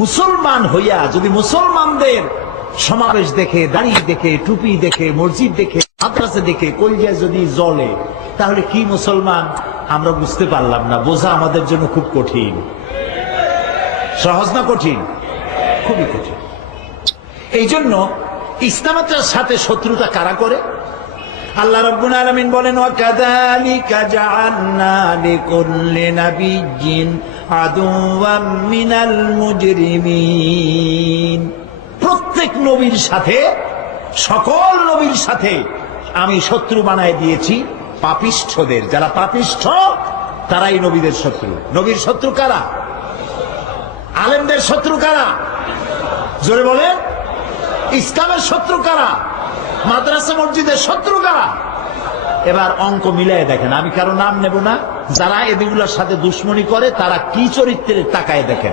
মুসলমান হইয়া যদি মুসলমানদের সমাবেশ দেখে, দাড়ি দেখে, টুপি দেখে, মসজিদ দেখে, মাদ্রাসা দেখে কলিজায় যদি জ্বলে, তাহলে কি মুসলমান আমরা বুঝতে পারলাম না। বোঝা আমাদের জন্য খুব কঠিন। সহজ না কঠিন? খুবই কঠিন। এই জন্য ইসলামের সাথে শত্রুতা কারা করে? আল্লাহ রাব্বুল আলামিন বলেন, ওয়াকাযালিকা জাআলনা লিকুল্লি নাবিয়্যিন আদুওয়াম মিনাল মুজরিমিন। প্রত্যেক নবীর সাথে, সকল নবীর সাথে আমি শত্রু বানায় দিয়েছি পাপিষ্ঠদের। যারা পাপিষ্ঠ তারাই নবীদের শত্রু। নবীর শত্রু কারা? আলেমদের শত্রু কারা? জোরে বলেন। ইসলামের শত্রু কারা? মাদ্রাসা মসজিদের শত্রু কারা? এবার অঙ্ক মিলাই দেখেন, আমি কারো নাম নেব না। যারা এদিগুলোর সাথে দুশ্মনী করে তারা কি চরিত্রের তাকায় দেখেন।